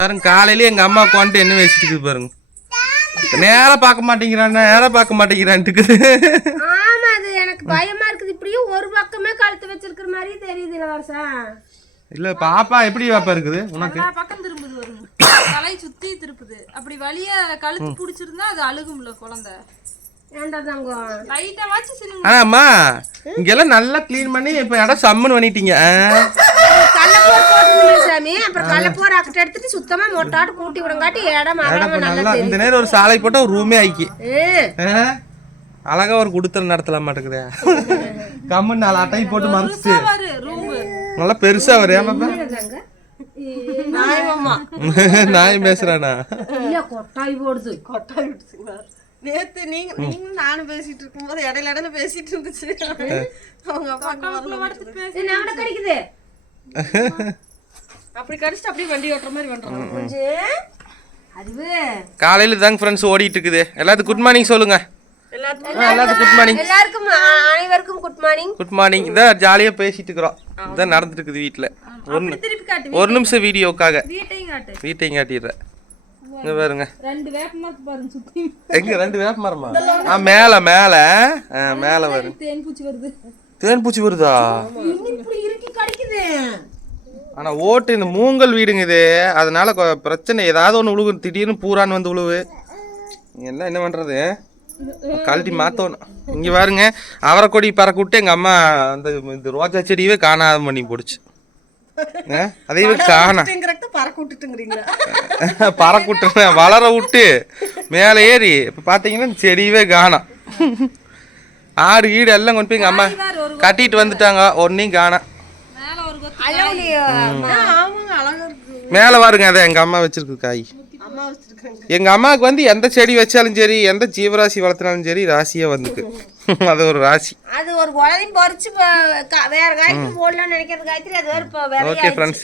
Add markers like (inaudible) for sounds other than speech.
பாருங்க காலையில எங்க அம்மா உட்காந்துட்டு என்ன வச்சுட்டு இருக்குது பாருங்க. நேரா பார்க்க மாட்டேங்கிறான் நேரா பார்க்க மாட்டேங்கிறான்ட்டு ஆமா அது எனக்கு பயமா இருக்குது. இப்படியும் ஒரு பக்கமே கழுத்து வச்சிருக்கிற மாதிரி தெரியுது இளவரசன் இல்ல பாப்பா எப்படி பாப்பா இருக்குது? உனக்கு? பக்கம் திரும்புது வருங்க தலை சுத்தி திருப்புது. அப்படி வலிய கழுத்து புடிச்சிருந்தா அது அழுகும்ல குழந்தை. அம்மா இங்கெல்லாம் நல்லா க்ளீன் பண்ணி இப்ப இடம் சம்மன் பண்ணிட்டீங்க சாமி அப்புறம் கடலப்போர் அக்கிட்ட எடுத்துட்டு சுத்தமா மொட்டாட்டு கூட்டி விடங்காட்டி இடம் இப்ப நல்லா இந்த நேரம் ஒரு சாலை போட்டா ஒரு ரூமே ஆக்கி? அழகா ஒரு குடுத்தல் நடத்தலாம் மாட்டேங்குதே கம்மன் நாலு அட்டை போட்டு மறைச்சிட்டு நல்லா பெருசா வரு ஏன் பாப்பா? நான் (laughs) பேசுறானா? இல்ல கொட்டாய் போடுது. கொட்டாய் விட்டுச்சுங்களா நேத்து நீங்க நீங்க நானும் பேசிட்டு இருக்கும்போது இடையில இடையில பேசிட்டு இருந்துச்சு. அவங்க அப்பா கிடைக்குது? (laughs) அப்படி கடிச்சிட்டு அப்படியே வண்டி ஓட்டுற மாதிரி பண்றாங்க கொஞ்சம் அறிவு. காலையில தாங்க ஃப்ரெண்ட்ஸ் ஓடிட்டு இருக்குது. எல்லாத்துக்கும் குட் மார்னிங் சொல்லுங்க. எல்லாத்துக்கும் குட் மார்னிங் எல்லாருக்கும் அ- அனைவருக்கும் குட் மார்னிங் குட் மார்னிங் இதான் ஜாலியாக பேசிட்டு இருக்கிறோம். இதான் நடந்துட்டு இருக்குது வீட்டில் ஒரு நிமிஷம் வீடியோக்காக. வீட்டையும் காட்டு. வீட்டையும் காட்டிடுறேன். இங்க பாருங்க. ரெண்டு வேப்பமரத்து பாருங்க சுத்தி. எங்க ரெண்டு வேப்ப மரமா? ஆ மேல மேல. மேல வரும் தேன் பூச்சி வருது. தேன் பூச்சி வருதா? இப்படி கிடைக்குது. ஆனா ஓட்டு இந்த மூங்கல் வீடுங்க இது. அதனால பிரச்சனை. ஏதாவது ஒன்று உழுகு திடீர்னு பூரான் வந்து உழுவு. எல்லாம் என்ன பண்றது? கழட்டி மாத்தணும். இங்க பாருங்க. அவரைக்கொடி பறக்க விட்டு எங்க அம்மா அந்த இந்த ரோஜா செடியவே காணாத பண்ணி போடுச்சு. அதையவே காணா. பறக்க விட்டுட்டுங்கிறீங்களா பறக்க விட்டு வளர விட்டு மேலே ஏறி. இப்போ பார்த்தீங்கன்னா செடியவே காணோம் ஆடு கீடு எல்லாம் கொண்டு போய் எங்கள் அம்மா கட்டிட்டு வந்துட்டாங்க. ஒன்றையும் காணோம் மேல ஒரு கொத்து அழகுலையோ ஆமாங்க அழகா இருக்கு மேலே பாருங்க அதை எங்கள் அம்மா வச்சிருக்கு காய். அம்மா வச்சிருக்காங்க. எங்கள் அம்மாவுக்கு வந்து எந்த செடி வச்சாலும் சரி எந்த ஜீவராசி வளர்த்தினாலும் சரி ராசியாக வந்துக்கு (laughs) அது ஒரு ராசி. அது ஒரு குழந்தையும் பறிச்சு வேற காய்க்கு போடலாம்னு நினைக்கிறது காய்கறி அது வேற ஓகே ஃப்ரெண்ட்ஸ்